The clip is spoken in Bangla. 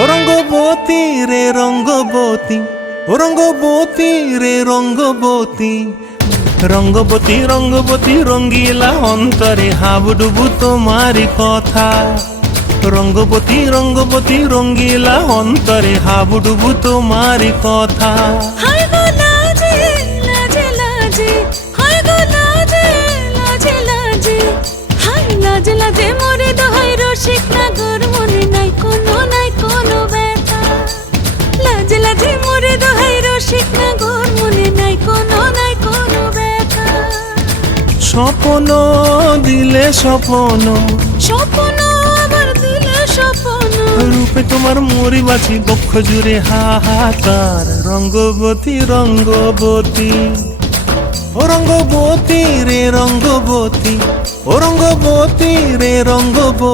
ও রঙ্গবতী রে রঙ্গবতী, ও রঙ্গবতী রে রঙ্গবতী, রঙ্গবতী রঙ্গবতী রঙ্গিলা অন্তরে হাবুডুবু তোমারি কথা। রঙ্গবতী রঙ্গবতী রঙ্গিলা অন্তরে হাবুডুবু তোমারি কথা। হায় গো লাজে লাজে লাজে, হায় গো লাজে লাজে লাজে, হায় লাজে লাজে মোরে দোহাই রসিক নাগর মনে নাই কোনো ব্যথা। লাজে লাজে মোরে দোহাই রসিক নাগর মনে নাই কোনো ব্যথা। স্বপ্ন দিলে স্বপ্ন, স্বপ্ন আবার দিলে স্বপ্ন, রূপে তোমার মরি বাছি বক্ষ জুড়ে হাহাকার। রঙ্গবতী রঙ্গবতী, ও রঙ্গবতী রে রঙ্গবতী, ও রঙ্গবতী রে রঙ্গবতী।